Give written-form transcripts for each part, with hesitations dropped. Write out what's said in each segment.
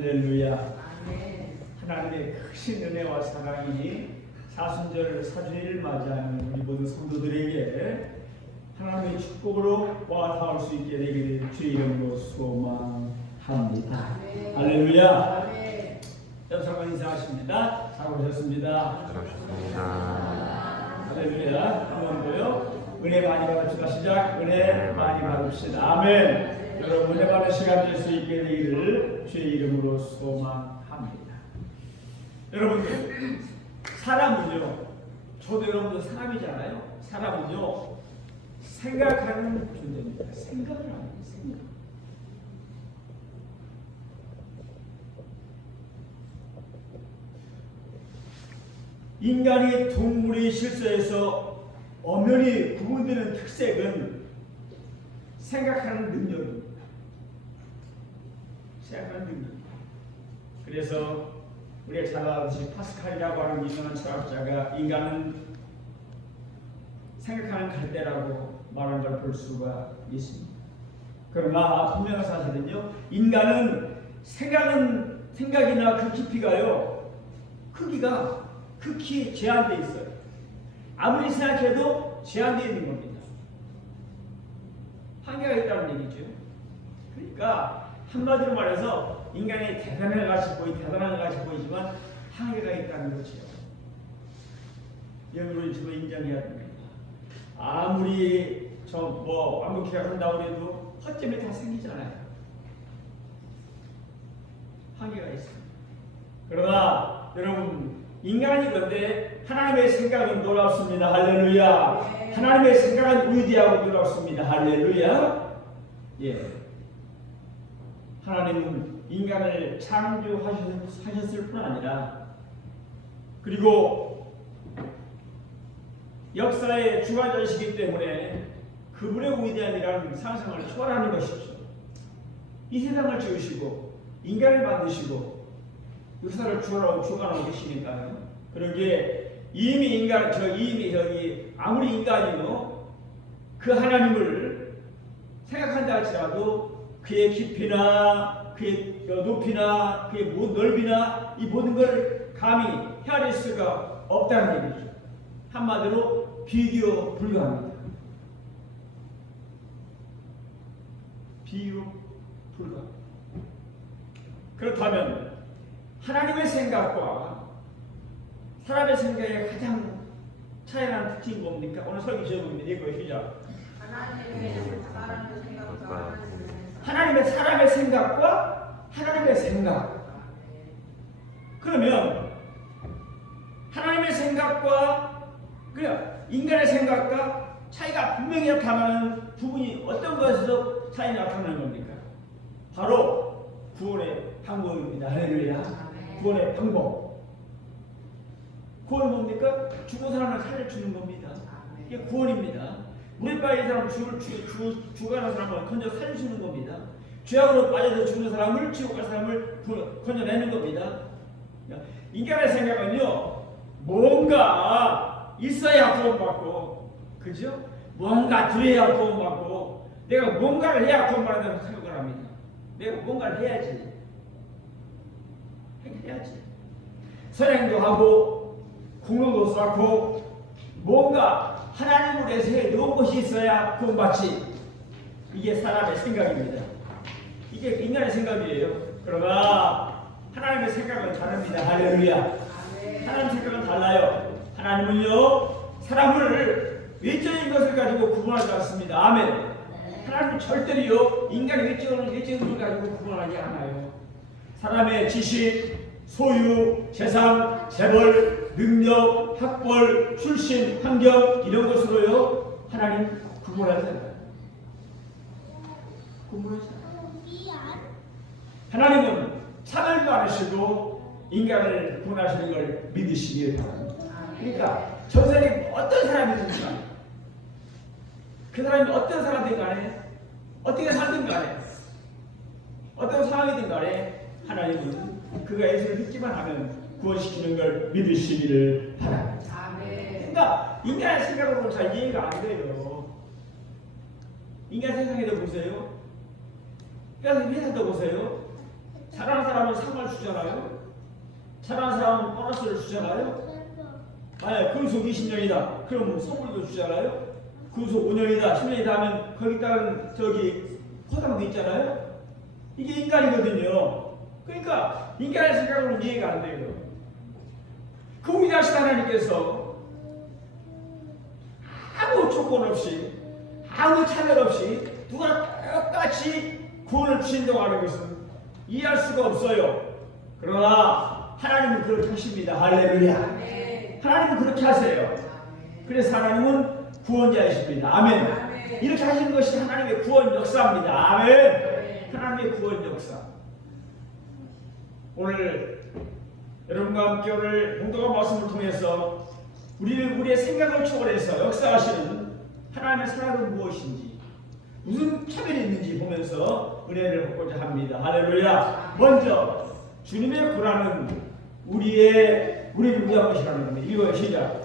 할렐루야. 하나님의 크신 은혜와 사랑이 사순절 사주일을 맞이하는 우리 모든 성도들에게 하나님의 축복으로 와 닿을 수 있게 되기를 주의 이름으로 소망합니다. 할렐루야. 여러분 인사하십니다. 잘 오셨습니다. 할렐루야. 한 번 더요. 은혜 많이 받읍시다. 시작. 은혜 많이 받읍시다. 아멘. 여러분 은혜 받는 시간 될 수 있게 되기를 주의 이름으로 소망합니다. 여러분들 사람은요, 저도 여러분도 사람이잖아요. 사람은요 생각하는 존재입니다. 생각을 합니다. 생각. 인간이 동물의 실소에서 엄연히 구분되는 특색은 생각하는 능력입니다. 생각하는 능력. 그래서 우리가 잘 알듯이 파스칼이라고 하는 유명한 철학자가 인간은 생각하는 갈대라고 말한 걸 볼 수가 있습니다. 그러나 분명한 사실은요, 인간은 생각이나 그 깊이가요, 크기가 극히 제한되어 있어요. 아무리 생각해도 제한되어 있는 겁니다. 한계가 있다는 얘기죠. 그러니까 한마디로 말해서 인간이 대단한 것 같이 보이지만 한계가 있다는 거죠. 여러분 저도 인정해야 됩니다. 아무리 완벽하게 한다고 해도 허점이 다 생기잖아요. 한계가 있습니다. 그러나 여러분 인간이 그런데 하나님의 생각은 놀랍습니다. 할렐루야. 하나님의 생각은 위대하고 놀랍습니다. 할렐루야. 예. 하나님은 인간을 창조하셨을 뿐 아니라 그리고 역사의 주관자이시기 때문에 그분의 위대함이라는 상상을 초월하는 것이죠. 이 세상을 지으시고 인간을 만드시고 역사를 주관하고 계시니까요. 그러기에 아무리 인간이요 그 하나님을 생각한다 할지라도 그의 깊이나 그의 높이나 그의 넓이나 이 모든 걸 감히 헤아릴 수가 없다는 얘기죠. 한마디로 비교 불가합니다. 비교 불가. 그렇다면 하나님의 생각과 사람의 생각의 가장 차이나는 특징이 뭡니까? 오늘 설교 제목입니다. 이거 시작. 하나님의 사람의 생각과 하나님의 생각. 그러면 하나님의 생각과 인간의 생각과 차이가 분명히 나타나는 부분이 어떤 것에서 차이 나타나는 겁니까? 바로 구원의 방법입니다. 할렐루야. 구원의 방법. 구원은 뭡니까? 죽은 사람을 살려주는 겁니다. 이게 구원입니다. 물에 빠진 사람 죽어가는 사람을 건져 살려주는 겁니다. 죄악으로 빠져서 죽는 사람을 지옥 갈 사람을 건져내는 겁니다. 인간의 생각은요, 뭔가 있어야 구원받고, 그죠? 뭔가 들어야 구원받고, 내가 뭔가를 해야 구원받는다고 생각을 합니다. 내가 뭔가를 해야지. 해야지. 선행도 하고, 공로도 쌓고, 뭔가 하나님을 위해서 해 놓은 것이 있어야 구원받지. 이게 사람의 생각입니다. 이게 인간의 생각이에요. 그러나 하나님의 생각은 다릅니다. 할렐루야. 하나님의 생각은 달라요. 하나님은요 사람을 외적인 것을 가지고 구분하지 않습니다. 아멘. 하나님은 절대로요 인간의 외적인 것을 가지고 구분하지 않아요. 사람의 지식, 소유, 재산, 재벌, 능력, 학벌, 출신, 환경 이런 것으로요 하나님 구분하지 않아요. 구분하지 않아요. 하나님은 차별도 안 하시고 인간을 구원하시는 걸 믿으시길 바랍니다. 그러니까 전 세상에 어떤 사람이든지 간에 그 사람이 어떤 사람이든 간에 어떻게 살든 간에 어떤 상황이든 간에 하나님은 그가 예수를 믿기만 하면 구원시키는 걸 믿으시기를 바랍니다. 그러니까 인간의 생각으로는 잘 이해가 안 돼요. 인간 세상에도 보세요. 회사도 보세요. 잘하는 사람은 상을 주잖아요. 잘하는 사람은 보너스를 주잖아요. 만약 근속 20년이다. 그럼 선물도 주잖아요. 근속 5년이다. 10년이다 하면 거기다가 포상도 있잖아요. 이게 인간이거든요. 그러니까 인간의 생각으로는 이해가 안 돼요. 그 위대하신 하나님께서 아무 조건 없이 아무 차별 없이 누가 똑같이 구원을 주신다고 하는 것은 이해할 수가 없어요. 그러나 하나님은 그렇게 하십니다. 할렐루야. 하나님은 그렇게 하세요. 그래서 하나님은 구원자이십니다. 아멘. 이렇게 하시는 것이 하나님의 구원 역사입니다. 아멘. 하나님의 구원 역사. 오늘 여러분과 함께 오늘 공동한 말씀을 통해서 우리의 생각을 초월해서 역사하시는 하나님의 사랑은 무엇인지, 무슨 차별이 있는지 보면서 은혜를 받고자 합니다. 할렐루야. 먼저 주님의 고난은 우리를 위한 것이라는 겁니다. 이거의 시작.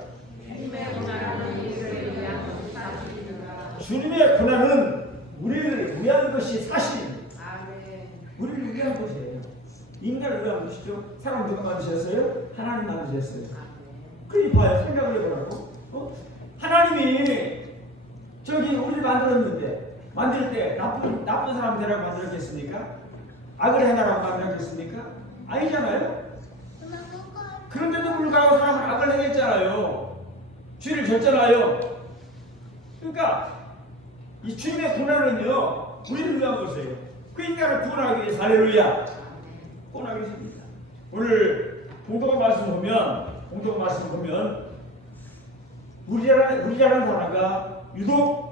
주님의 고난은 우리를 위한 것이 사실입니다. 우리를 위한 것이에요. 인간을 위한 것이죠. 사람 누가 만드셨어요? 하나님 만드셨어요. 그리 봐요. 생각을 해보라고. 하나님이 우리를 만들 때 나쁜 사람 되라고 만들었겠습니까? 악을 해나라고 만들었겠습니까? 아니잖아요. 그런데도 불구하고 사람은 악을 행했잖아요. 죄를 졌잖아요. 그러니까 이 주님의 고난은요, 우리를 위한 것이에요. 그 인간을 구원하기 위해서. 할렐루야. 구원하기 위해서입니다. 오늘 공동의 말씀 보면 우리라는 단어가 유독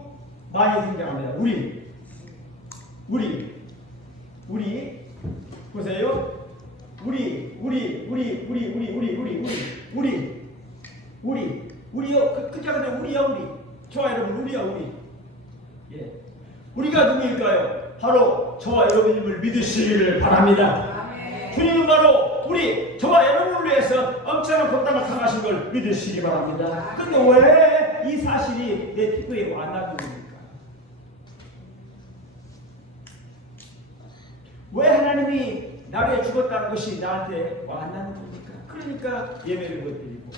많이 등장합니다. 우리 보세요. 우리요. 그냥 우리. 저와 여러분, 우리. 예. 우리가 누구일까요? 바로 저와 여러분임을 믿으시기를 바랍니다. 주님은 바로 저와 여러분을 위해서 엄청난 고통을 당하신 걸 믿으시기 바랍니다. 그런데 왜 이 사실이 내 피부에 와닿는 겁니까? 왜 하나님이 나를 위해 죽었다는 것이 나한테 와닿는 겁니까? 그러니까 예배를 못 드리고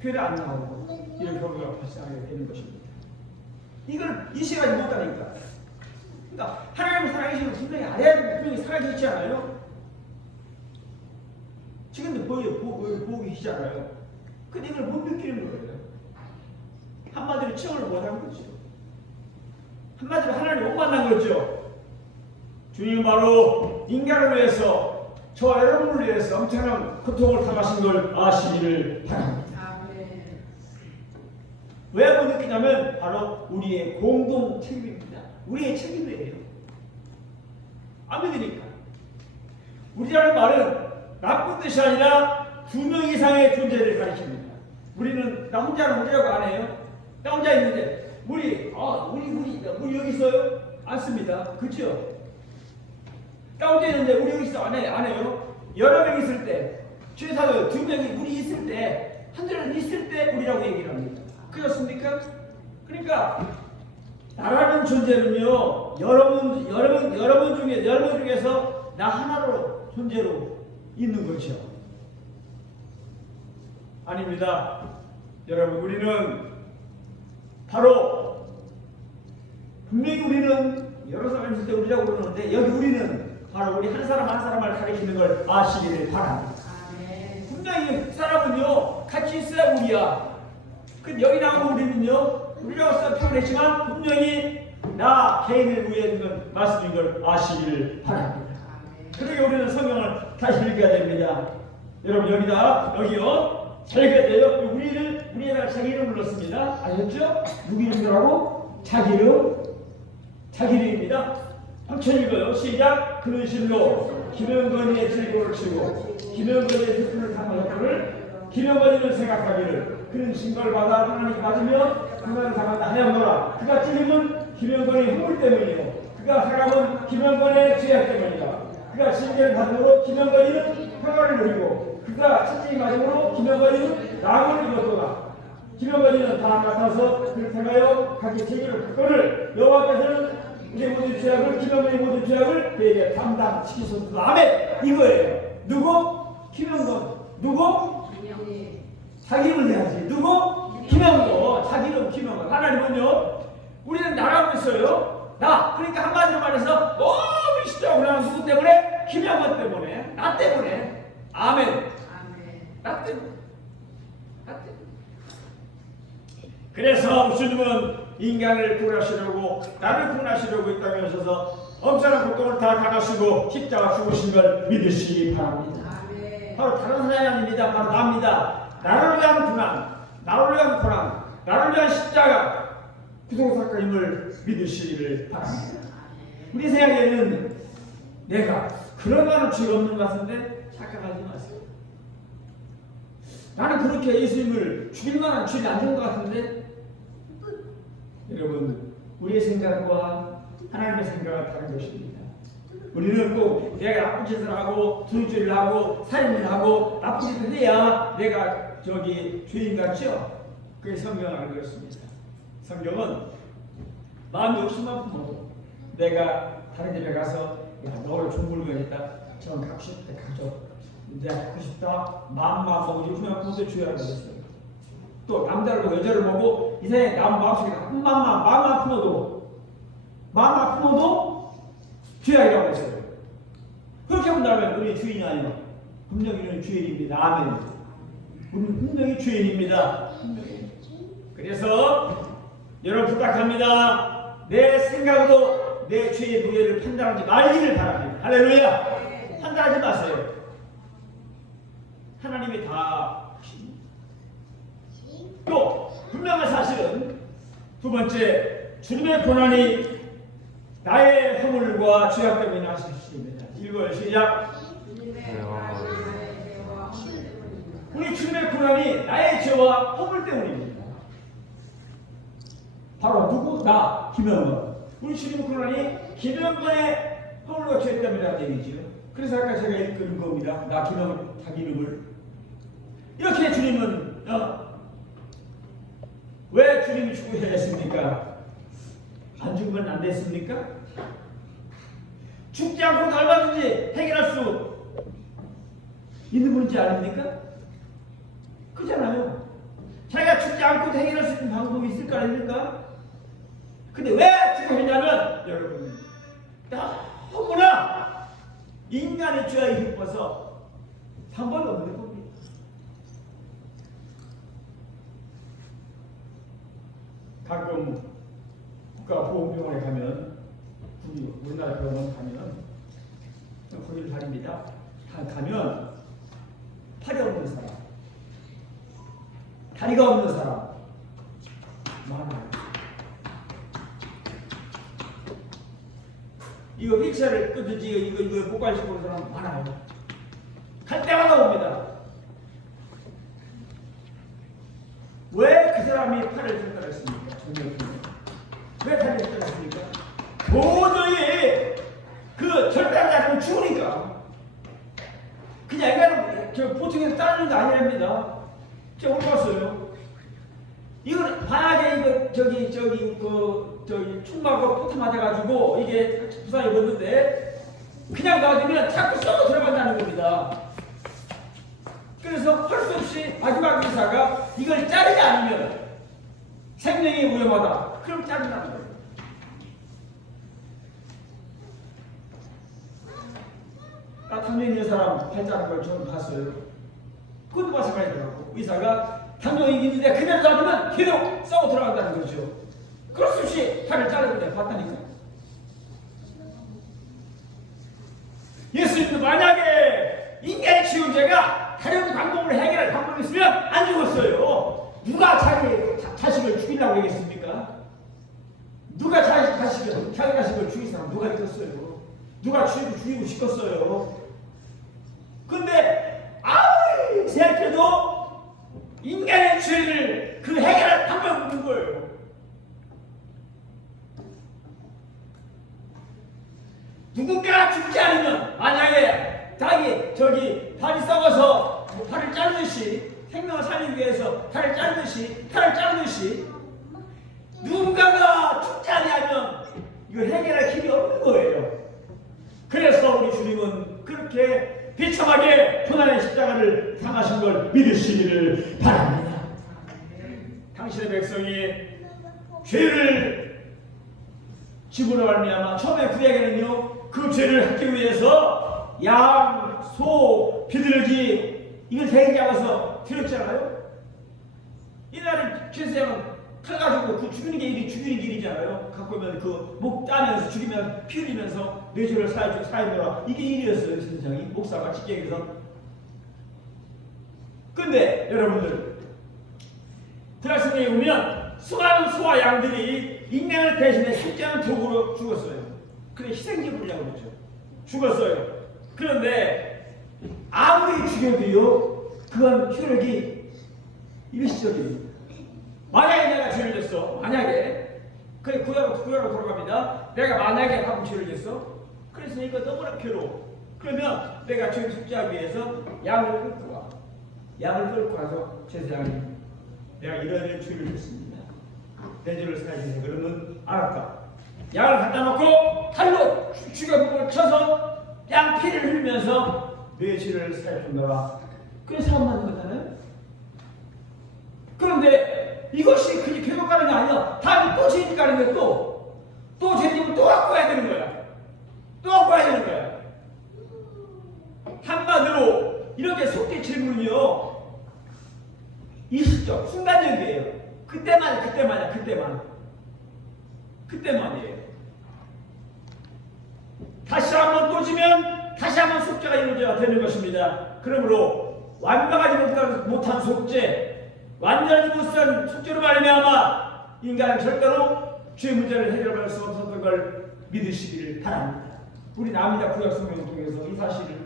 교회를 안 나오고 이런 경우가 발생하게 되는 것입니다. 이걸 이 시간에 못하니까. 그러니까 하나님을 사랑하시는 분명히 알아야 분명히 살아져 있지 않아요? 지금도 보고 계시잖아요. 근데 이걸 못 느끼는 거예요. 한마디로 체험을 못한 거죠. 한마디로 하나님 못 만난 거죠. 주님 바로 인간을 위해서, 저와 여러분을 위해서 엄청난 고통을 당하신 걸 아시기를 바랍니다. 왜 못 느끼냐면 바로 우리의 공동 책임입니다. 우리의 책임이에요. 안 믿으니까. 우리라는 말은 나쁜 뜻이 아니라 2명 이상의 존재를 가리킵니다. 우리는 나 혼자는 우리라고 안 해요. 나 혼자 있는데 우리 여기 있어요? 안 씁니다. 그죠? 나 혼자 있는데 우리 여기 있어? 안 해요. 여러 명 있을 때, 최소한 2명이 우리 있을 때, 한둘은 있을 때 우리라고 얘기를 합니다. 그렇습니까? 그러니까 나라는 존재는요, 여러분 중에서 나 하나로 존재로 있는 거죠. 아닙니다. 여러분, 우리는 바로 분명히 우리는 여러 사람이 있을 때 우리라고 그러는데, 여기 우리는 바로 우리 한 사람 한 사람을 가리키는 걸 아시기를 바랍니다. 분명히 사람은요, 같이 있어야 우리야. 근데 여기 나오는 우리는요, 우리라고 표현했지만 분명히 나 개인을 위해 있는 말씀인 걸 아시기를 바랍니다. 그러게 우리는 성경을 다시 읽어야 됩니다. 여러분, 여기요. 잘 읽어야 돼요. 우리에다가 자기 이름을 넣습니다. 아셨죠? 누구 이름이라고? 자기 이름입니다. 한번 읽어요. 시작. 그는 실로 김영건이의 질고를 치고 김영건이의 슬픔을 당하였거늘 김영건이는 생각하기를 그는 징벌 받아 하나님 맞으며 그만 당한다 하였노라. 그가 찔림은 김영건의 허물 때문이요 그가 사람은 김영건의 죄악 때문이다. 그가 징계를 받음으로 김영건이는 평화를 누리고 그가 채찍이 맞음으로 김영건이는 낙을 입었도다. 김영건이는 다 같아서 그를 택하여 각기 책임을 받거늘 여호와께서는 우리 모두 죄악을 김영건의 모든 죄악을 그에게 담당시키소서. 아멘. 이거예요. 누구? 김영건. 누구? 자기 이름을 내야지. 누구? 김영건. 자기 이름 김영건. 하나님은요, 우리는 나라고 있어요. 나. 그러니까 한마디로 말해서 너무 싫다고 그러는 누구 때문에? 김영건 때문에. 나 때문에. 아멘. 나 때문에. 나 때문에. 그래서 주님은 인간을 구원하시려고, 나를 구원하시려고 이 땅에 오셔서 엄청난 고통을 다 당하시고 십자가 죽으신 걸 믿으시기 바랍니다. 바로 다른 사람이 아닙니다. 바로 나입니다. 나를 위한 고난, 나를 위한 고난, 나를 위한 십자가 구속사건임을 믿으시기를 바랍니다. 우리 생각에는 내가 그런 만한 죄가 없는 것 같은데 착각하지 마세요. 나는 그렇게 예수님을 죽일 만한 죄가 안 된 것 같은데, 여러분, 우리의 생각과 하나님의 생각은 다른 것입니다. 우리는 꼭 내가 나쁜 짓을 하고 두루죄를 하고 살인을 하고 나쁜 짓을 해야 내가 죄인 같죠? 그게 성경은 안 그렇습니다. 성경은 마음 욕심만 품어도 내가 다른 집에 가서 야, 너를 좋은 물건이다, 저는 갖고 싶다, 가져, 내가 갖고 싶다, 마음만 보고 욕심만 품어도 죄라고 그랬어요. 또 남자를 보고 여자를 보고 이 사람이 남 마음속에 나쁜 마음만 품어도 죄악이라고 했어요. 그렇게 본다면 우리 주인이 아니라 분명히 우리는 죄인입니다. 아멘. 우리는 분명히 죄인입니다. 그래서 여러분 부탁합니다. 내 생각으로 내 죄의 무게를 판단하지 말기를 바랍니다. 할렐루야. 판단하지 마세요. 하나님이 다 또 분명한 사실은 두 번째, 주님의 고난이 나의 허물과 죄악 때문에 하셨습니다. 읽어요. 시작. 우리 주님의 고난이 나의 죄와 허물 때문입니다. 바로 누구? 나, 김영건. 우리 주님의 고난이 김영건의 허물과 죄 때문이라는 얘기죠. 그래서 아까 제가 읽은 겁니다. 나 김영건 자기 이름을. 이렇게 주님은 왜 주님이 죽으셔야 했습니까? 안 죽으면 안 됐습니까? 죽지 않고 얼마든지 해결할 수 있는 문제 아닙니까? 그잖아요. 자기가 죽지 않고도 해결할 수 있는 방법이 있을 거 아닙니까? 근데 왜 죽으셨냐면, 여러분, 너무나 인간의 죄에 기뻐서 방법이 없는 겁니다. 가끔 국가보건병원에 가면, 우리나라 병원 가면, 거기를 다닙니다. 가면 팔이 없는 사람, 다리가 없는 사람 많아요. 이거 휠체어를 끄든지 이거 목관식 보는 사람 많아요. 갈 때마다 옵니다. 왜 그 사람이 팔을 절단했습니까? 왜 팔을 절단했습니까? 도저히 그 절단하지 않으면 죽으니까. 그냥 인간은 보통에서 따르는 게 아니랍니다. 제가 못 봤어요. 이건 만약에 총 맞고 포탄 맞아가지고 이게 부상이 입었는데 그냥 놔두면 자꾸 썩어 들어간다는 겁니다. 그래서 할 수 없이 마지막 의사가 이걸 자르지 않으면 생명이 위험하다. 그럼 자른다는 거예요. 나 당뇨 있는 사람 발 자른 걸 저는 봤어요. 그것도 마찬가지더라고. 의사가 당뇨이 있는데 그대로 놔두면 계속 썩어 들어간다는 거죠. 그럴 수 없이 팔을 자르고 내가 봤다니까. 예수님도 만약에 인간의 치운 죄가 다른 방법으로 해결할 방법이 있으면 안 죽었어요. 누가 자식을 죽이려고 얘기했습니까? 누가 자기 자식을 죽인 사람 누가 있었어요? 누가 죽이고 싶었어요? 근데 아무리 생각해도 인간의 죄를 그 해결할 방법이 없는 거예요. 누군가가 죽지 않으면, 만약에 발이 썩어서 팔을 자르듯이, 생명을 살리기 위해서 팔을 자르듯이 누군가가 죽지 않으면 이걸 해결할 힘이 없는 거예요. 그래서 우리 주님은 그렇게 비참하게 고난의 십자가를 당하신 걸 믿으시기를 바랍니다. 당신의 백성이 죄를 지불로 말미암아 처음에 구약에는요 그 죄를 핥기 위해서 양, 소, 비둘기 이걸 대기 잡아서 드렸잖아요. 이날은 죄사함은 칼 가지고 그 죽이는 게 죽이는 길이잖아요. 갖고 오면 그 목 따면서 죽이면 피 흘리면서 내 죄를 사해줘라 이게 일이었어요. 세상이 목사가 직계에서. 근데 여러분들 드라스네에 보면 수많은 소와 양들이 인간을 대신해 속죄하는 도구로 죽었어요. 그래 희생제물이라고 그러죠. 죽었어요. 그런데 아무리 죽여도요 그건 효력이 일시적입니다. 만약에 내가 죄를 졌어, 만약에 그게 구약으로 돌아갑니다. 내가 만약에 하고 죄를 졌어, 그래서 이거 너무나 괴로워. 그러면 내가 죄를 속죄하기 위해서 양을 끌고 와. 양을 끌고 와서 제사장님, 내가 이런 죄를 졌습니다. 내 죄를 사해주세요. 그러면 알았다. 양을 갖다 놓고 칼로 죽여보고 쳐서 양 피를 흘리면서 내 죄를 사해준다. 그게 사업하는 거잖아요. 그런데 이것이 그게 계속 가는 게 아니야. 다음에 또 죄짓 가는 거야. 또 죄짓면 또 갖고 와야 되는 거야. 또 갖고 와야 되는 거야. 한마디로 이렇게 속죄 질문이요 일시적, 순간적이에요. 그때만이에요. 다시 한번 또 지면 다시 한번 속죄가 이루어져야 되는 것입니다. 그러므로 완벽하지 못한 속죄, 완전히 못한 속죄로 말미암아 인간은 절대로 죄 문제를 해결할 수 없었던 걸 믿으시기를 바랍니다. 우리 남이다 구약 성경을 통해서 이 사실을.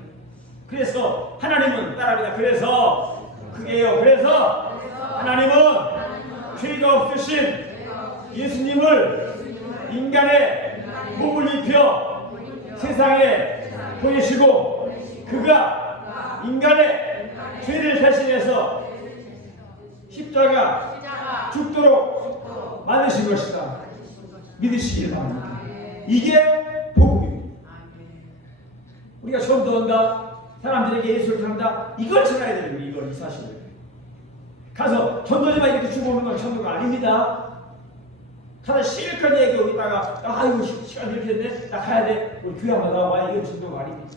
그래서 하나님은 따라합니다. 그래서 하나님은 죄가 없으신 예수님을 인간의 목을 입혀 세상에 보내시고 그가 인간의 죄를 대신해서 십자가 죽도록 만드신 것이다. 믿으시길 바랍니다. 이게 복음입니다. 우리가 전도한다, 사람들에게 예수를 전한다, 이걸 전해야 되는 거예요. 이 사실을. 가서 전도지만 이렇게 죽어오는 건 전도가 아닙니다. 가서 실컷 얘기하고 있다가 아이고 시간 이렇게 됐네, 나 가야 돼. 우리 교회마다 와. 이건 전도가 아닙니다.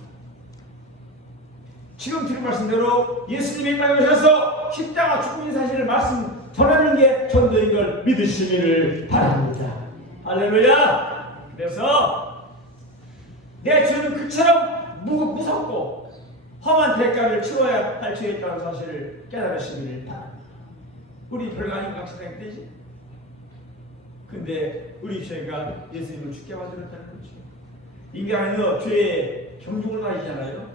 지금 드린 말씀대로 예수님이 이 땅에 오셔서 십자가 죽음의 사실을 말씀 전하는 게 전도인 걸 믿으시기를 바랍니다. 할렐루야. 그래서 내 죄는 그처럼 무섭고 험한 대가를 치러야 할 죄에 있다는 사실을 깨달으시기를 바랍니다. 우리 별거 아닌 각시생 때지. 근데 우리 죄가 예수님을 죽게 만들었다는 거죠. 인간은요 죄에 경중을 가지잖아요.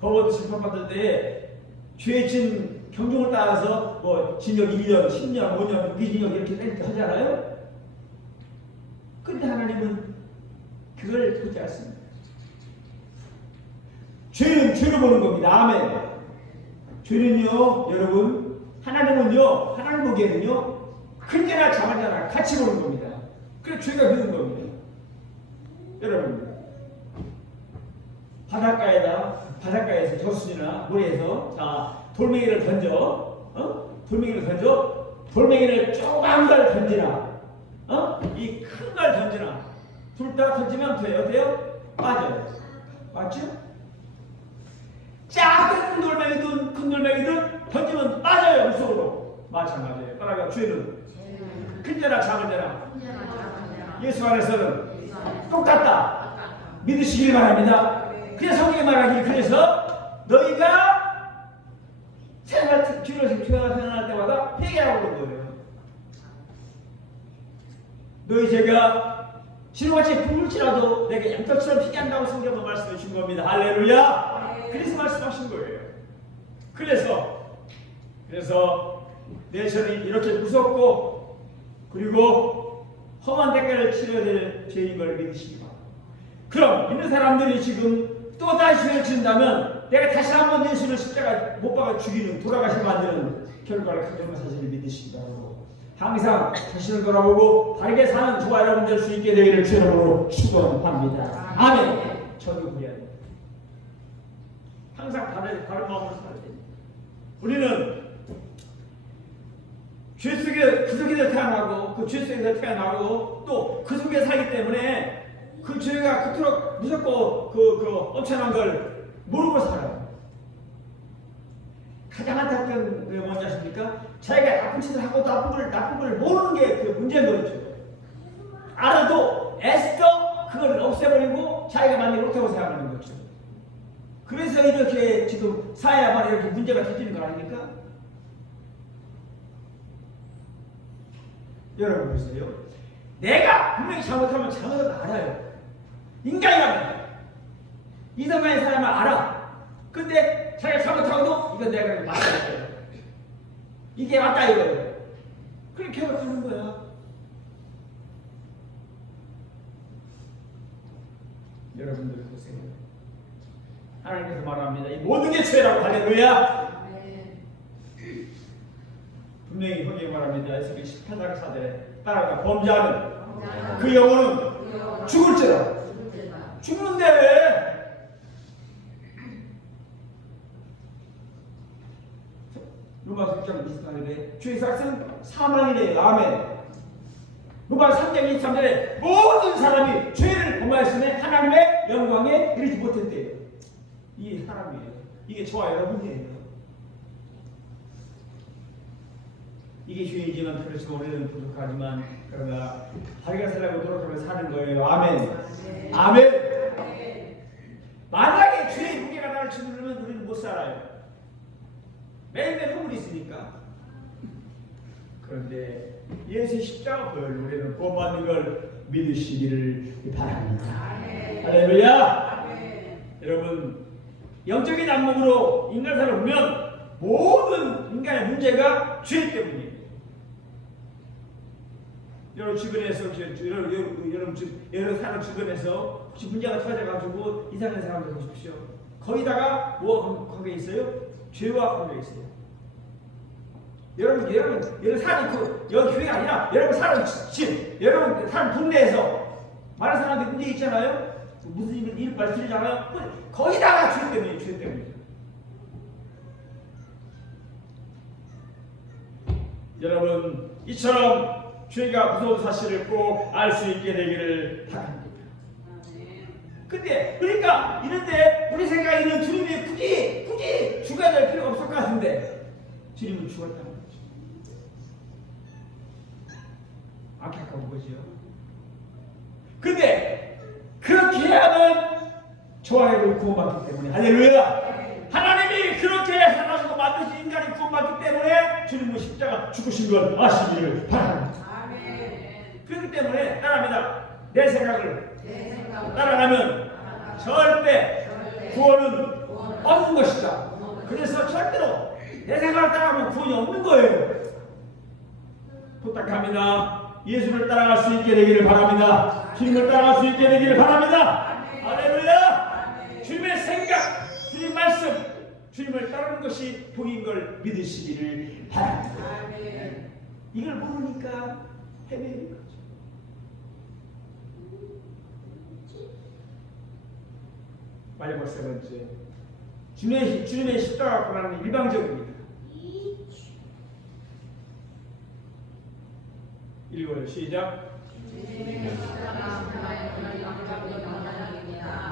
법원 심판받을 때 죄 진 경중을 따라서 뭐 징역 1년, 10년, 5년, 무기징역 이렇게 하잖아요. 근데 하나님은 그걸 보지 않습니다. 죄는 죄로 보는 겁니다. 아멘. 죄는요 여러분, 하나님 보기에는요 큰 죄나 작은 죄나 같이 보는 겁니다. 그래서 죄가 되는 겁니다. 여러분, 바닷가에서 저수지나 모래에서 자 돌멩이를 던져, 돌멩이를 조그만 걸 던지나, 이 큰 걸 던지나, 둘 다 던지면 돼요? 빠져요. 맞죠? 작은 돌멩이든 큰 돌멩이든 던지면 빠져요. 물속으로. 마찬가지예요. 따라가 죄는 큰 죄나 작은 죄나 예수 안에서는 똑같다. 믿으시길 바랍니다. 그래서 성경이 말하길, 그래서 너희가 죄를 생각할 때마다 회개하고 그런 거예요. 너희 죄가 지루같이 붉을지라도 내가 양털처럼 피게 한다고 성경은 말씀해 준 겁니다. 할렐루야. 그래서 말씀하신 거예요. 그래서 내 죄는 이렇게 무섭고 그리고 험한 대가를 치러야 될 죄인 걸 믿으시기 바랍니다. 그럼 있는 사람들이 지금 또 다시 죄를 짓는다면 내가 다시 한번 예수를 십자가 못 박아 죽이는, 돌아가시게 만드는 결과를 가져오는 사실을 믿으시기 바라고, 항상 자신을 돌아보고 바르게 사는 저와 여러분 될 수 있게 되기를 주의 이름으로 축원합니다. 아멘. 저도 그래야 돼. 항상 바른 마음으로 살아야 됩니다. 우리는 죄 속에 그 속에서 태어나고 그 죄 속에서 태어나고 또 그 속에 살기 때문에 그 죄가 그토록 무섭고 그 엄청난 걸 모르고 살아요. 가장 안타까운 게 뭔지 아십니까? 자기가 나쁜 짓을 하고 나쁜 걸 모르는 게 그 문제인 거죠. 알아도 애써 그걸 없애버리고 자기가 만든 옳다고 생각하는 거죠. 그래서 이렇게 지금 사회야만 이렇게 문제가 터지는 거 아닙니까? 여러분 보세요. 내가 분명히 잘못하면 잘못을 알아요. 인간이라면 이성만의 사람은 알아. 근데 자기가 잘못하고도 이건 내가 맞다 이거예요. 이게 맞다 이거예요. 그렇게 계속하는 거야. 여러분들 보세요. 하나님께서 말합니다. 이 모든 게 죄라고. 할렐루야. 분명히 거기에 말합니다. 에스겔 18장 4절에 따라가 범죄하는 그 영혼은 죽을지라. 죽는데 왜? 루마서 6장 24절에 주의 삭은 사망이래요. 아멘. 루마서 3장 23절에 모든 사람이 죄를 범하였으니 하나님의 영광에 이르지 못했대요. 이게 사람이에요. 이게 저와 여러분이에요. 이게 죄이지만 그래서 우리는 부족하지만 그러나 자기가 살라고 노력하며 사는 거예요. 아멘. 아멘. 만약에 죄의 무게가 나를 짓누르면 우리는 못 살아요. 매일매일 허물이 있으니까. 그런데 예수의 십자가 보혈로 우리는 구원받는 걸 믿으시기를 바랍니다. 할렐루야. 여러분 영적인 안목으로 인간사를 보면 모든 인간의 문제가 죄 때문이에요. 여러분 주변에서 여러분 사람 주변에서 혹시 문제가 터져가지고 이상한 사람들 보십시오. 거기다가 뭐가 관계 있어요? 죄와 관계 있어요. 여러분 사는 여기 교회가 아니라 여러분 사는 집, 여러분 사는 동네에서 많은 사람들이 문제 있잖아요. 무슨 일 말씀이잖아요. 거기다가 죄 때문이에요. 죄 때문에. 여러분 이처럼 죄가 무서운 사실을 꼭 알 수 있게 되기를 바랍니다. 근데 그러니까 이런데 우리 생각에는 주님이 굳이 죽어야 될 필요가 없을 것 같은데 주님은 죽었다는 거죠. 안타까운 거죠. 근데 그렇게 해야만 저와 여러분이 구원받기 때문에. 할렐루야. 하나님이 그렇게 하나님과 만드신 인간이 구원받기 때문에 주님은 십자가 죽으신 걸 아시기를 바랍니다. 그렇기 때문에 따라합니다. 내 생각을 따라가면 절대 구원은 없는 것이다. 그래서 절대로 내 생각을 따라가면 구원이 없는 거예요. 부탁합니다. 예수를 따라갈 수 있게 되기를 바랍니다. 주님을 따라갈 수 있게 되기를 바랍니다. 할렐루야. 주님의 생각, 주님 말씀, 주님을 따르는 것이 복인 걸 믿으시기를 바랍니다. 이걸 모르니까 헤매는 거죠. 마지막 세 번째, 주님의 십자가 고난은 일방적입니다. 읽어요. 시작.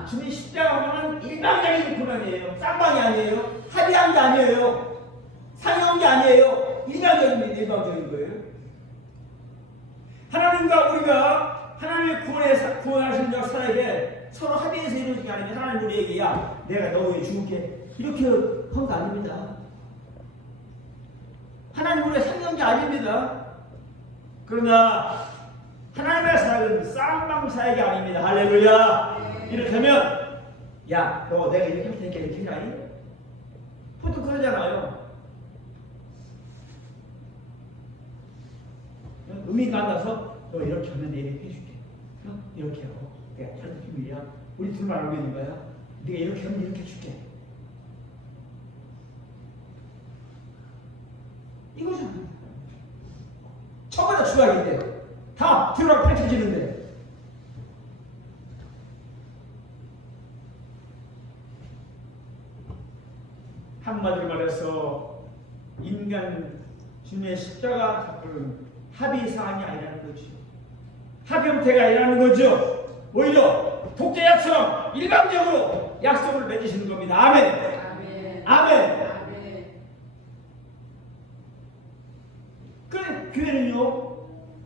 주님의 십자가 고난은 일방적인 고난이에요. 쌍방이 아니에요. 합의한 게 아니에요. 상의한 게 아니에요. 일방적입니다. 일방적인 거예요. 하나님과 우리가 하나님의 구원하신 역사에게 서로 합의해서 이루어진 게 아니면 하나님 우리에게 야 내가 너 위해 죽을게 이렇게 한 거 아닙니다. 하나님 우리가 상의한 게 아닙니다. 그러나 하나님의 사역은 쌍방 사역이 아닙니다. 할렐루야. 이를테면 야 너 내가 이렇게 할 테니까 이렇게 해라. 보통 그러잖아요. 음이 만나서 너 이렇게 하면 내가 이렇게 해줄게. 이렇게 하고 내가 다른 비밀이야. 우리 둘만 알고 있는 거야. 네가 이렇게 하면 이렇게 해줄게. 이거잖아. 한마디로 말해서 인간 주님의 십자가 사건은 합의 사항이 아니라는 거죠. 합의형태가 아니라는 거죠. 오히려 독재약처럼 일방적으로 약속을 맺으시는 겁니다. 아멘. 아멘. 아멘. 그래, 교회는요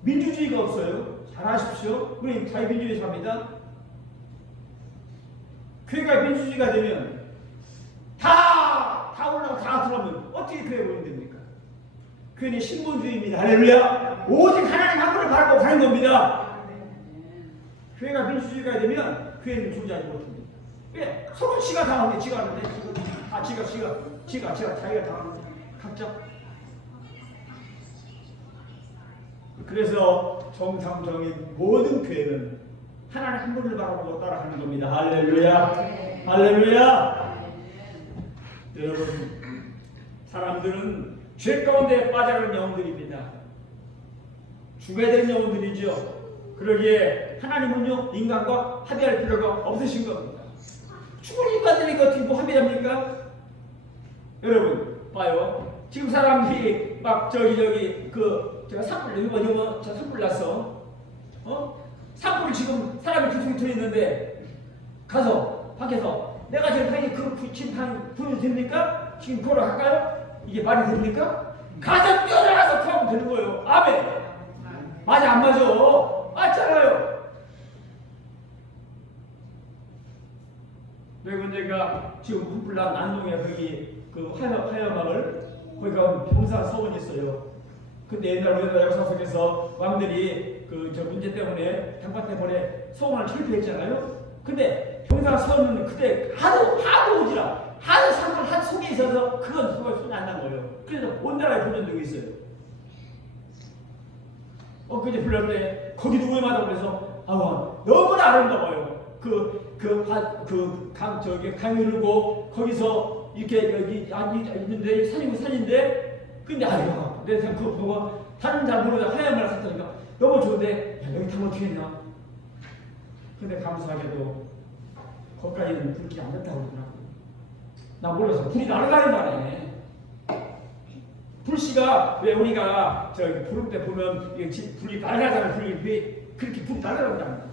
민주주의가 없어요. 잘하십시오. 우리 자유민주주의 삽니다. 교회가 민주주의가 되면 다 올라가고 다 들어오면 어떻게 교회가 운영됩니까? 교회는 신분주의입니다. 할렐루야. 오직 하나님 한 분을 바라고 가는 겁니다. 교회가 민주주의가 되면 교회는 존재하지 못합니다. 왜? 서로 지가 당하는데 지가 하는데 지가 자기가 당하는데 각자. 그래서 정상적인 모든 교회는 하나님 한 분을 바라보고 따라가는 겁니다. 할렐루야. 할렐루야. 여러분, 사람들은 죄 가운데 빠져가는 영혼들입니다. 죽어야 되는 영혼들이죠. 그러기에 하나님은요 인간과 합의할 필요가 없으신 겁니다. 죽은 인간들이 어떻게 뭐 합의합니까? 여러분 봐요. 지금 사람들이 막 제가 산불 이거 저 산불 났어. 산불 지금 사람이 그쪽에 있는데 가서 밖에서 내가 지금 당연히 지금 불이 됩니까? 지금 걸어갈까요? 이게 말이 됩니까? 가서 뛰어나가서 구하면 되는 거예요. 아멘. 맞아 안 맞아? 맞잖아요. 그리고 제가 지금 한불난 난동에 거기 그 하여마을 거기가 병사 서원이 있어요. 근데 옛날 우리나라 역사 속에서 왕들이 저 문제 때문에 당파태벌에 서원을 철폐했잖아요. 근데 병사 서원은 그때 하도 오지라 하도 산불 한 속에 있어서 그건 손이 안 난 거예요. 그래서 온 나라에 보존되고 있어요. 그제 불렀는데 거기도 위험하다고 그래서 너무나 아름다워요. 강이 흐르고 거기서 이렇게 여기 있는데 산인데 근데 내가 그거 보고 다른 잘 모르다 하얀 말 샀다니까 너무 좋은데 여기 타면 어떻게 했냐. 근데 감사하게도 거기까지는 불길이 안 됐다고 그러더라고. 나 몰라서 불이 날아다닌다네. 불씨가 왜 우리가 부를 때 보면 불이 날아가잖아요. 그렇게 불이 날아간답니다.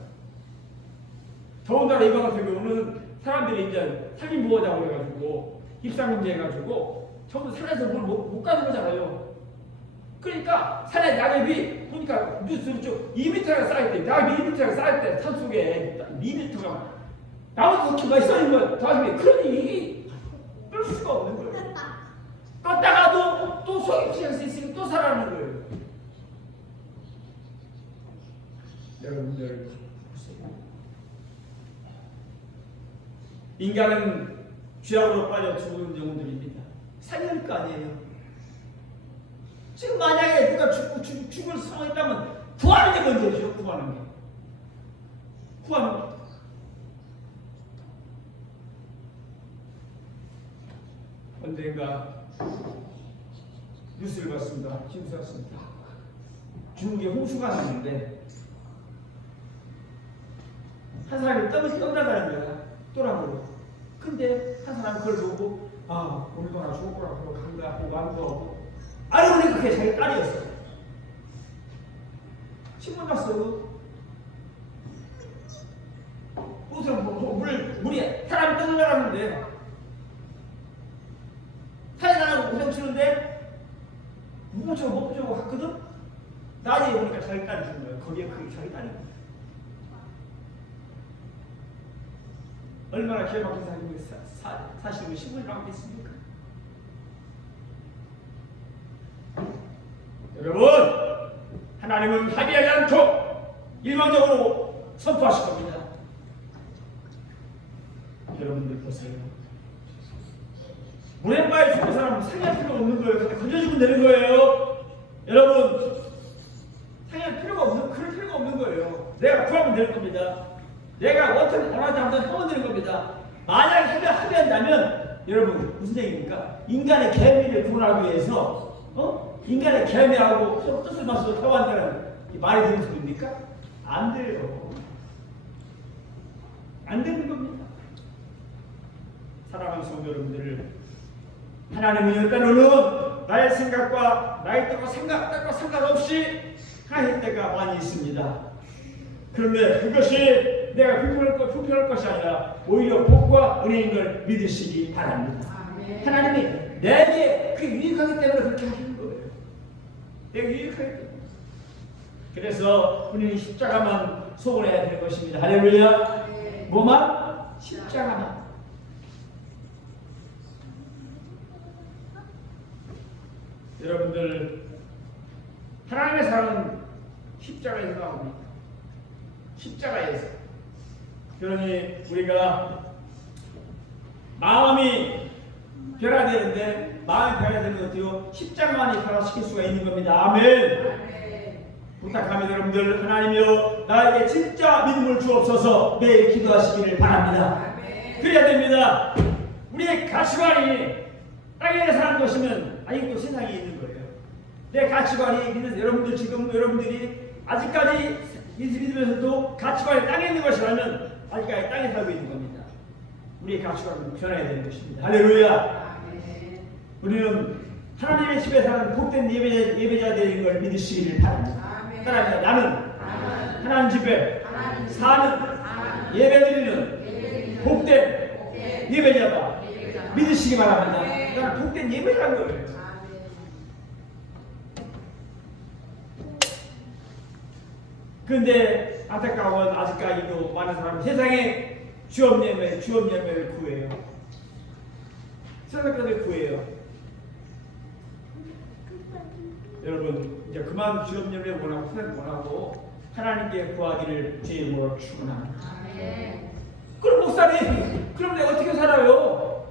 더군다나 이번 같은 경우는 사람들이 이제 살인보호자고 해가지고 입상금지 해가지고 전부 산에서 못 가는 거잖아요. 그러니까 산에 낙엽이 보니까 뉴스로 쭉 2m가 쌓일 때, 낙엽이 2m가 쌓일 때 산속에 2m가 나무 토끼가 쌓인 거야. 나중에 그러니 뺄 수가 없는 거예요. 껐다가도 또 속이 피할 수 있으니 또 살아나는 거예요. 여러분들 보세요. 인간은 죄악으로 빠져 죽은 영혼들입니다. 살릴 거 아니에요. 지금 만약에 누가 죽을 상황이 있다면 구하는 게 먼저죠. 구하는 게. 언젠가 뉴스를 봤습니다. 뉴스 봤습니다. 중국에 홍수가 났는데 한 사람이 떠나가는 거야. 또랑으로. 근데 한 사람이 그걸 보고 우리도 하나 죽을 거라고 간다 하고 완도하고 알고 보니까 그게 자기 딸이었어. 신문 봤어. 물이 사람이 떠나가는데 산에 나가고 우정 치는데 못 붙여고 갔거든? 나중에 보니까 자기 딸이 죽은 거야. 거기에 그게 자기 딸이. 얼마나 기가 막힌 사실을 신문을 하고 있습니까? 여러분, 하나님은 합의하지 않고 일방적으로 선포하실 겁니다. 여러분들 보세요. 물에 빠져 죽은 사람은 상의할 필요가 없는 거예요. 그냥 건져주면 되는 거예요. 여러분, 상의할 필요가 없는, 그럴 필요가 없는 거예요. 내가 구하면 되는 겁니다. 내가 원하지 않는 하면 되는 겁니다. 만약에 합의한다면 여러분 무슨 얘기입니까? 인간의 계미를 구원하기 위해서 인간의 계미하고 서로 뜻을 맞춰서 태워한다는 말이 되는 소리입니까? 안 돼요. 안 되는 겁니다. 사랑하는 성도 여러분들을 하나님은 때로는 나의 생각과 나의 뜻과 생각과 상관없이 하실 때가 많이 있습니다. 그런데 그것이 내가 불편할 것이 아니라 오히려 복과 은혜인 걸 믿으시기 바랍니다. 하나님이 내게 그 유익하기 때문에 그렇게 하시는 거예요. 내게 유익하기 때문에. 그래서 우리는 십자가만 소원해야 될 것입니다. 할렐루야. 뭐만? 십자가만. 여러분들 하나님의 사랑은 십자가에서 나옵니다. 십자가에서. 그러니 우리가 마음이 변화되는데 마음이 변화되는 것도요 십자가만이 변화시킬 수가 있는 겁니다. 아멘. 부탁합니다. 여러분들 하나님이여 나에게 진짜 믿음을 주옵소서 매일 기도하시기를 바랍니다. 그래야 됩니다. 우리의 가치관이 땅에 사는 것이면 아직도 세상에 있는 거예요. 내 가치관이 있는 여러분들 지금 여러분들이 아직까지 믿으면서도 가치관이 땅에 있는 것이라면 아직까지 땅에 살고 있는 겁니다. 우리의 가치관은 변해야 되는 것입니다. 할렐루야. 우리는 하나님의 집에 사는 복된 예배자 되는 걸 믿으시기를 바랍니다. 따라합니다. 나는 하나님 집에 사는 예배드리는 복된 예배자다. 믿으시기 바랍니다. 나는 복된 예배자인 거예요. 그런데 안타까운 아직까지도 많은 사람이 세상에 주업예배를 구해요. 세상까지 구해요. 여러분 이제 그만 주업예배 원하고 하나님께 구하기를 주의 이름으로 축원합니다. 그럼 목사님 그럼 내가 어떻게 살아요?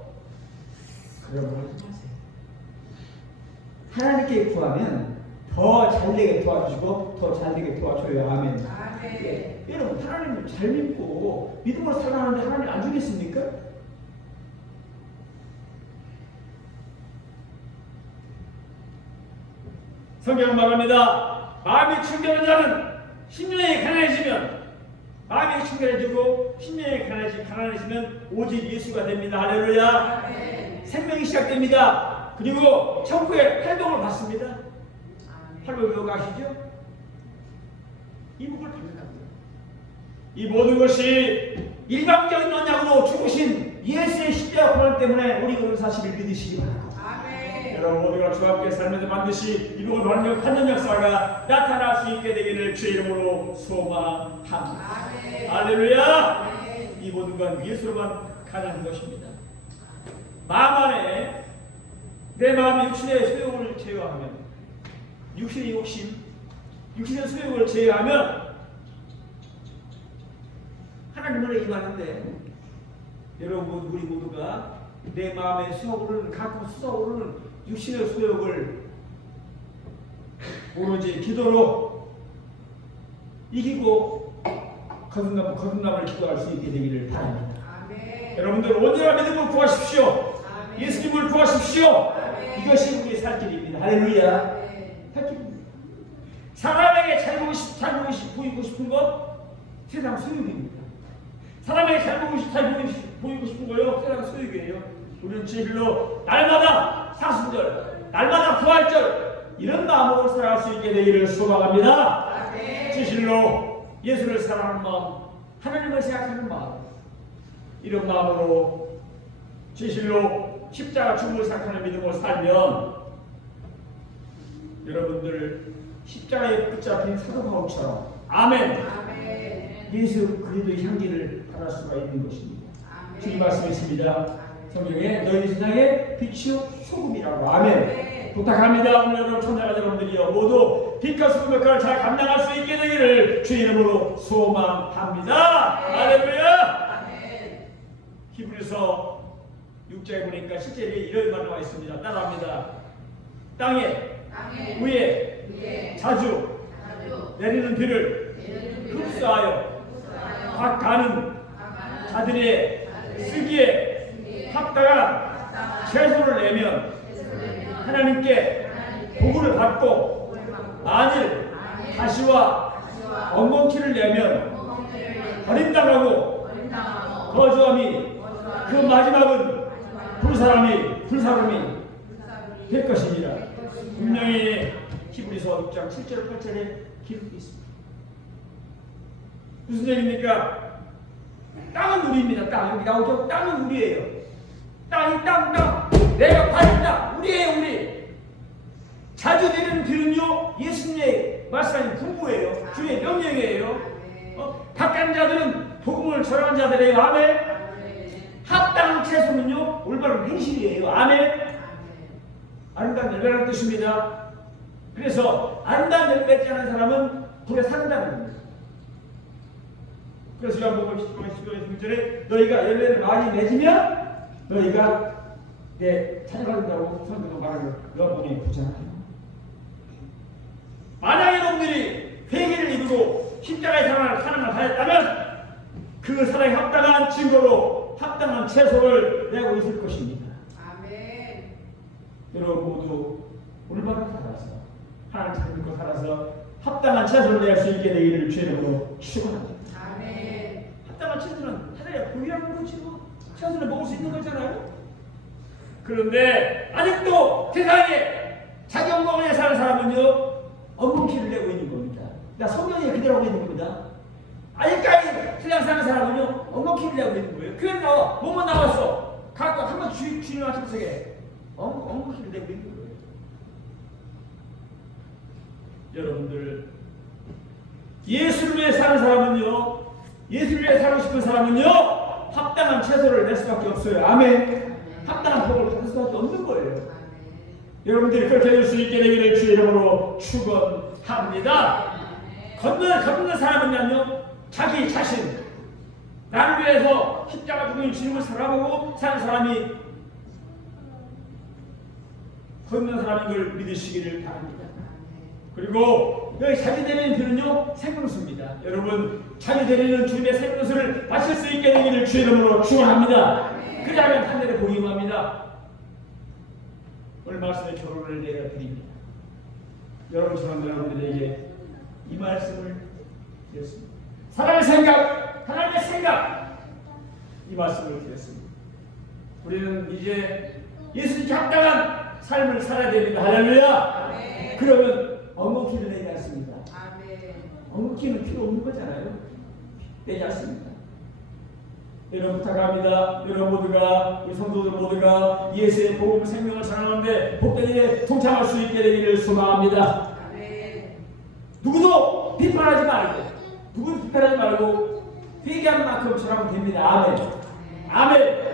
그러면 하나님께 구하면 더 잘되게 도와주시고 더 잘되게 도와줘요. 아멘. 여러분 하나님을 잘 믿고 믿음으로 살아가는데 하나님 안 주겠습니까? 성경은 말합니다. 마음이 충전한 자는 심령이 가난해지면 마음이 충전해지고 심령이 가난해지면 오직 예수가 됩니다. 할렐루야. 생명이 시작됩니다. 그리고 천국의 활동을 받습니다. 할렐루야 아시죠? 이 복을 받는다고요. 이 모든 것이 일방적인 언약으로 죽으신 예수의 십자가 고난 때문에 우리 그런 사실을 믿으시기 바랍니다. 여러분 모두가 주와 함께 살면서 반드시 이 복을 받는 역사가 나타날 수 있게 되기를 주의 이름으로 소망합니다. 할렐루야. 이 모든 건 예수로만 가능한 것입니다. 마음 안에 내 마음이 육신의 소욕을 제어하면 육신의 욕심, 육신의 소욕을 제어하면 하나님을 임하는데 여러분 우리 모두가 내 마음의 수욕을 가끔 쏟아오르는 육신의 소욕을 오로지 기도로 이기고 거듭남을 기도할 수 있게 되기를 바랍니다. 여러분들 온전한 믿음을 구하십시오. 예수님을 구하십시오. 이것이 우리의 살 길입니다. 할렐루야. 살 길입니다. 사람에게 잘 보이고 싶은 것 세상 소욕입니다. 사람에게 잘 보이고 싶은 거요 세상 소욕이에요. 우리는 진실로 날마다 사순절, 날마다 부활절 이런 마음으로 살아갈 수 있게 되기를 소망합니다. 진실로 예수를 사랑하는 마음, 하나님을 생각하는 마음, 이런 마음으로 진실로 십자가 죽음을 생각하는 믿음으로 살면 여러분들 십자가에 붙잡힌 사도 바울처럼 아멘. 예수 그리스도의 향기를 받을 수가 있는 것입니다. 주님 말씀했습니다. 성경에 너희 세상의 빛이요 소금이라고. 아멘. 부탁합니다. 오늘 여러분 천사가 여러분들이요 모두 빛과 소금 역할을 잘 감당할 수 있게 되기를 주의 이름으로 소망합니다. 할렐루야. 히브리서 6장에 보니까 실제로 이런 말이 나와 있습니다. 따라합니다. 땅에 위에 자주 내리는 비를 흡수하여 각 가는 자들의 쓰기에 합당한 채소를 내면 하나님께 복을 받고 만일 가시와 엉겅퀴를 내면 버림당하고 거주함이 그 마지막은 불사름이 될 것입니다. 분명히 히브리서 6장 7절 8절에 기록되어 있습니다. 무슨 얘기입니까? 땅은 우리입니다. 땅 여기 나오죠? 땅은 우리예요. 땅 내가 받은 땅 우리예요. 우리 자주 내리는 비는요 예수님의 말씀하신 분부예요. 주의 명령이에요. 바깥 자들은 복음을 전하는 자들이에요. 아멘. 합당한 채소는요 올바른 행실이에요. 아멘. 아름다운 열매라는 뜻입니다. 그래서 아름다운 열매 맺지 않은 사람은 불에 산다는 겁니다. 그래서 요한복음 10장 16절에 너희가 열매를 많이 맺으면 너희가 내 찾아간다고 성경도 말하는 요한복음이 9장. 만약에 여러분들이 회개를 이루고 십자가의 사랑을 하였다면 그 사랑에 합당한 증거로 합당한 채소를 내고 있을 것입니다. 아멘. 여러분 모두 올바로 살아서 하나님 잘 믿고 살아서 합당한 채소를 낼 수 있게 되기를 주님으로 축원합니다. 아멘. 합당한 채소는 하나님의 보이라는 거지 뭐. 채소를 먹을 수 있는 거잖아요. 그런데 아직도 세상에 자기 영광을 위해 사는 사람은요 엉겅퀴를 내고 있는 겁니다. 나 성경에 그대로 하고 있는 겁니다. 아직까지 세상 사는 사람은요 엉겅퀴를 내고 있는 거예요. 교회 나와 뭐만 나왔어 갖고 한번 주님한테 속에 엉겅퀴를 내고 있는 거예요. 여러분들 예수를 위해 사는 사람은요 예수를 위해 살고 싶은 사람은요 합당한 채소를 낼 수밖에 없어요. 아멘. 합당한 복을 받을 수밖에 없는 거예요. 여러분들이 그렇게 될 수 있게 되기를 주의 이름으로 축원합니다. 걷는 사람은요 자기 자신 나를 위해서 십자가 죽은 주님을 살아보고 사는 사람이 걷는 사람인 걸 믿으시기를 바랍니다. 그리고 여기 자기 되는 비는요 생명수입니다. 여러분 자기 되는 주님의 생명수를 마실 수 있게 되기를 주의 이름으로 축원합니다. 그리하면 하늘에 복이 임합니다. 오늘 말씀에 결론을 내려드립니다. 여러분 저는 여러분들에게 이 말씀을 드렸습니다. 하나님의 생각 이 말씀을 드렸습니다. 우리는 이제 예수님께 합당한 삶을 살아야 됩니다. 할렐루야. 그러면 엉겅퀴를 내지 않습니다. 엉겅퀴는 필요 없는 거잖아요. 내지 않습니다. 여러분 부탁합니다. 여러분 모두가 우리 성도들 모두가 예수의 복음 생명을 전하는데 복되게 동참할 수 있게 되기를 소망합니다. 누구도 비판하지 말고 회개하는 만큼 전하면 됩니다. 아멘. 아멘.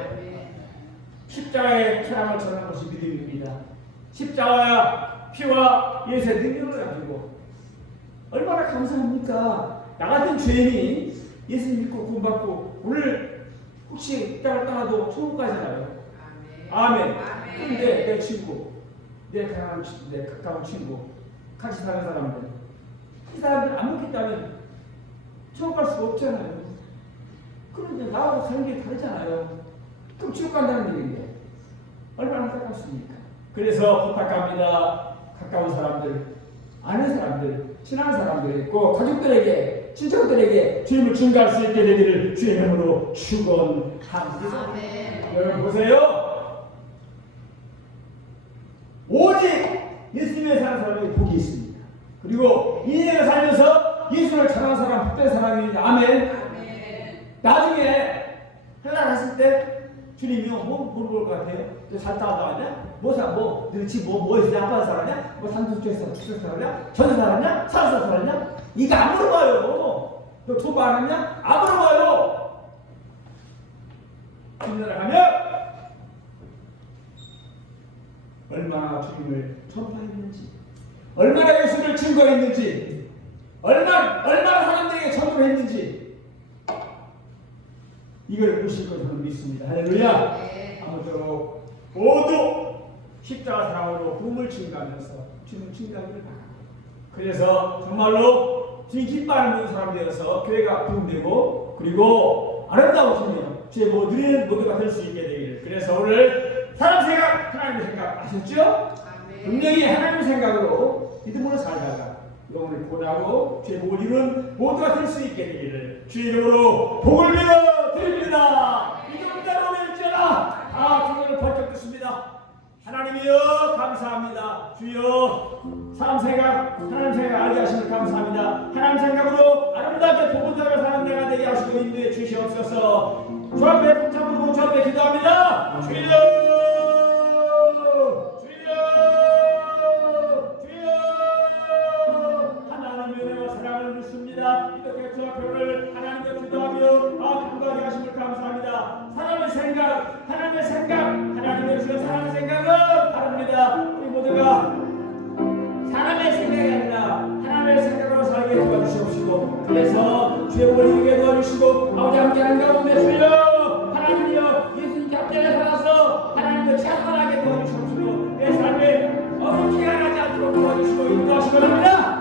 십자가의 사랑을 전하는 것이 믿음입니다. 십자가와 피와 예수의 능력을 가지고 얼마나 감사합니까? 나 같은 죄인이 예수님 믿고 구원받고 오늘 혹시 땅을 떠나도 천국 가잖아요. 아멘. 그런데 내 친구, 내 가까운 친구, 같이 사는 사람들, 이 사람들 안 믿겠다면 천국 갈 수가 없잖아요. 그런데 나하고 사는 게 다르잖아요. 그럼 지옥 간다는 얘기인데 얼마나 안타깝습니까? 그래서 부탁합니다. 가까운 사람들, 아는 사람들, 친한 사람들, 꼭 가족들에게, 친척들에게 주님을 증거할 수 있게 되기를 주의 이름으로 축원합니다. 여러분 보세요. 오직 예수님의 사는 사람에게 복이 있습니다. 그리고 이 인생을 살면서 예수를 전하는 사람, 복된 사람입니다. 아멘. 나중에 헬라 갔을 때 주님이요, 뭐 물어볼 것 같아요? 너 잘 따라다녔냐? 너 지금 뭐 있어? 아빠 살았냐? 뭐 산두쪽에서 죽에서 살았냐? 전에 살았냐? 산에서 살았냐? 이거 안 물어봐요. 너 돈 많았냐? 안 물어봐요. 주님나라 가면 얼마나 주님을 전파했는지, 얼마나 예수를 증거했는지, 얼마나 사람들에게 전도를 했는지 이걸 보실 것을 저는 믿습니다. 할렐루야. 아무쪼록 모두 십자가 사랑으로 부흥을 증가하면서 주님 증가하기를 바랍니다. 그래서 정말로 주님 기뻐하는 사람 되어서 교회가 부흥되고 그리고 아름다우시며 주의 누리는 모두가 될 수 있게 되기를. 그래서 오늘 사람 생각, 하나님의 생각 아셨죠? 분명히 하나님의 생각으로 믿음으로 살다가 오늘 보다고 주의 복을 이룬 모두가 될 수 있게 되기를 주의 이름으로 복을 빌어 드립니다. 믿음대로 될지어다. 그거를 번쩍 듣습니다. 하나님 하나님이여 감사합니다. 주여 사람 생각 하나님 생각 알게 하심을 감사합니다. 하나님 생각으로 아름답게 도분자를 사는 내가 되게 하시고 인도해 주시옵소서. 주 앞에 붙잡고 주 앞에 기도합니다. 주여 하나님의 은혜와 사랑을 믿습니다. 이렇게 주 앞에 하나님께 기도하며 감사하게 하심을 감사합니다. 사람의 생각 하나님의 생각 하나님의 주여 사람의 생각은 다릅니다. 우리 모두가 사람의 생각이 아니라 하나님의 생각으로 살게 도와주시옵시고 그래서 주의 복을 이루게 도와주시고 아버지 함께하는 가운데 주여 하나님이여 예수님께 함께 살아서 하나님을 찬양하게 도와주시옵시고 내 삶에 어긋기가 나지 않도록 도와주시고 인도하시기 바랍니다.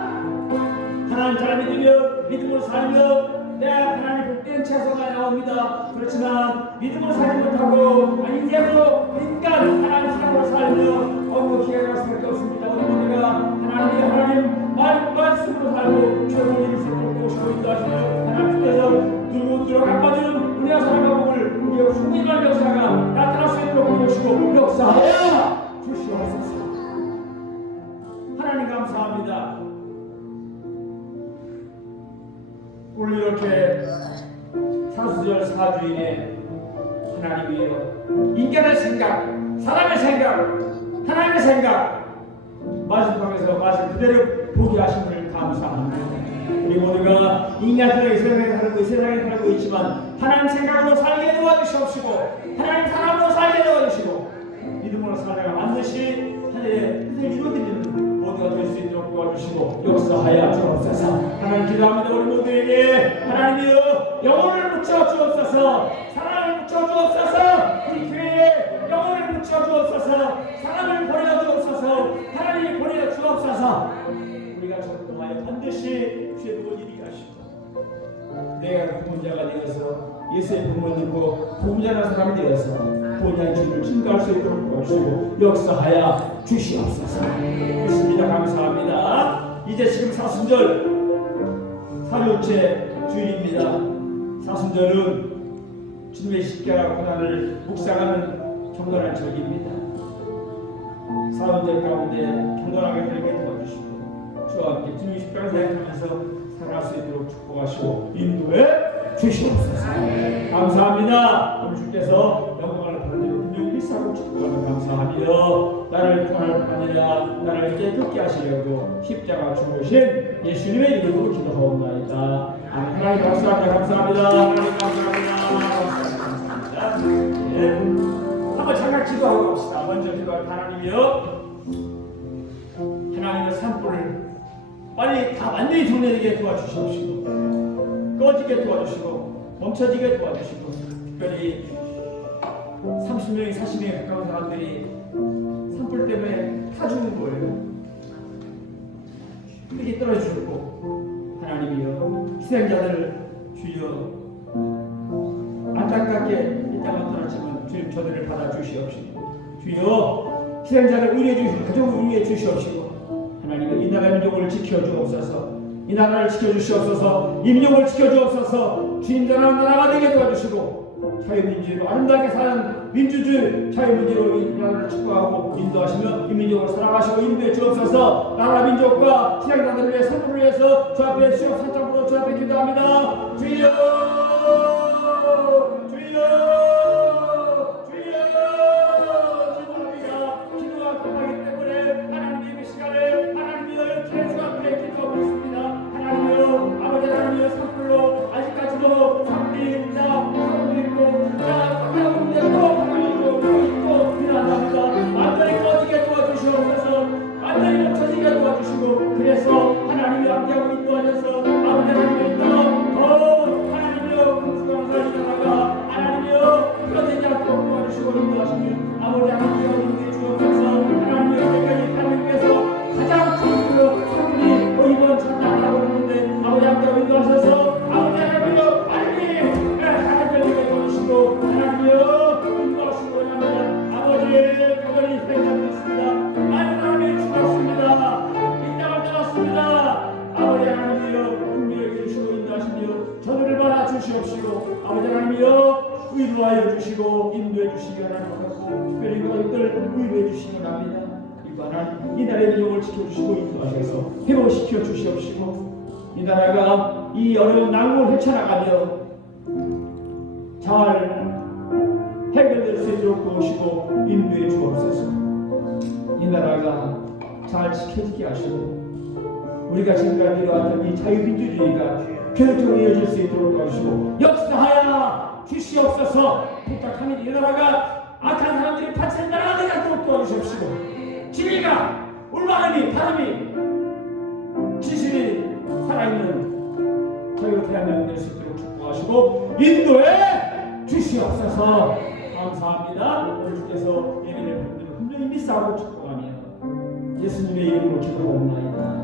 하나님 잘 믿으며 믿음으로 살며 내 하나님 복된 채소가 나옵니다. 그렇지만 믿음으로 살지 못하고 인생으로 인간 하나님 사랑으로 살며 어긋기가 날 수밖에 없습니다. 우리 모두가 하나님 말씀으로 살고 최선의 인생을 모시고 인도하시며 하나님 뜻에서 두루두루 갚아주는 우리가 살아가 복을 우리가 충분히 역사가 나타날 수 있도록 모시고 역사하여 주시옵소서. 하나님 감사합니다. 오늘 이렇게 사수절 사주일에 하나님이여 인간의 생각, 사람의 생각, 하나님의 생각 말씀통해서 말씀 그대로 보게 하심을 감사합니다. 우리 모두가 인간들의 세상에 살고 세상에 살고 있지만 하나님 생각으로 살게 도와주시옵시고 하나님 사람으로 살게 도와주시고 믿음으로 살다가 반드시 하늘의 뜻을 이루어드리는 모두가 될 수 있도록 도와주시고 역사하여 주옵소서. 하나님 기도합니다. 우리 모두에게 하나님이여 영혼을 묻혀 주옵소서. 사랑을 묻혀 주옵소서. 우리 교회에 영혼을 묻혀 주옵소서. 사랑을 보내어 주옵소서. 하나님이 보내어 주옵소서. 우리가 적동하여 반드시 주의 복을 이루게 하시고 내가 부문자가 되어서 예수의 복음을 듣고 부문자라는 사람이 되어서 본향 주를 증거할 수 있도록 도와주시고 역사하여 주시옵소서. 있습니다. 감사합니다. 이제 지금 사순절 사흘째 주일입니다. 사순절은 주님의 십자가 고난을 묵상하는 경건한 절기입니다. 사순절 가운데 경건하게 되게 도와주시고 주와 함께 주님의 십자가를 생각하면서 살아갈 수 있도록 축복하시고 인도해 주시옵소서. 감사합니다. 오늘 주께서 영광을 받는 대로 분명히 비싸고 축복하는 감사하며 나를 구원할 뿐 아니라 나를 깨끗게 하시려고 십자가 죽으신 예수님의 이름으로 기도하옵나이다. 하나님 감사합니다. 감사합니다. 하나님 감사합니다. 네. 한번 잠깐 기도하고 갑시다. 먼저 기도할 하나님이여 하나님의 산불을 빨리 다 완전히 정리되게 도와주시옵시고 꺼지게 도와주시고 멈춰지게 도와주시고 특별히 30명이 40명에 가까운 사람들이 산불 때문에 다 죽는 거예요. 흙이 떨어지고 하나님이여 희생자들 주여 안타깝게 이 땅을 떠났지만 주님 저들을 받아주시옵시고 주여 희생자를 의뢰해 주시고 가족을 의뢰해 주시옵시고 하나님은 이 나라 민족을 지켜주옵소서. 이 나라를 지켜주시옵소서. 이 민족을 지켜주옵소서. 주님 나라는 나라가 되게 도와주시고 자유민주로 아름답게 사는 민주주의 자유민주로 이 나라를 축복하고 인도하시며 이 민족을 사랑하시고 인도해 주옵소서. 나라 민족과 희생자들을 위해 선물을 위해서 주 앞에 수yok 산장으로 주 앞에 기도합니다. 주여 주여 그래서 하나님이 함께하고 인도하셔서 아버지 하나님의 더 하나님이여 긍휼한 살리다가 하나님이여 끊어지지 않도록 도와주시고 인도하시며 아버지 하나님이여 인도해 주옵소서. 하나님이여 여기까지 하나님께서 가장 큰 사분이 이번 첫날이라고 그러는데 아버지 함께하고 인도하셔서 아버지 하나님이여 빨리 하나님께 도와주시고 하나님이여 인도하시고 하나님 아버지의 가정이 희생자들이 있습니다. 많은 사람이 죽었습니다. 아버지 하나님이여 긍휼히 여겨주시고 인도하시며 저들을 받아주시옵시고 아버지 하나님이여 의로와 역사하여 주시고 인도해 주시기 원하고 특별히 그것들 의뢰해 주시기 원합니다. 그리고 하나님 이 나라의 민족을 지켜주시고 인도하셔서 회복시켜 주시옵시고 이 나라가 이 어려운 난국을 헤쳐나가며 잘 해결될 수 있도록 도우시고 인도해 주옵소서. 이 나라가 잘 지켜지게 하시고 우리가 지금까지 이뤄왔던 이 자유민주주의가 계속적으로 이어질 수 있도록 도와주시고 역사하여 주시옵소서. 부탁합니다. 이 나라가 악한 사람들이 파치는 나라가 되지 않도록 도와주시옵시고 진리가 올바름이 바람이 진실이 살아있는 자유 대한민국 될 수 있도록 축복하시고 인도해 주시옵소서. 감사합니다. 오늘 주께서 예배를 분들을 분명히 미사하고 축복하며 예수님의 이름으로 기도하옵나이다.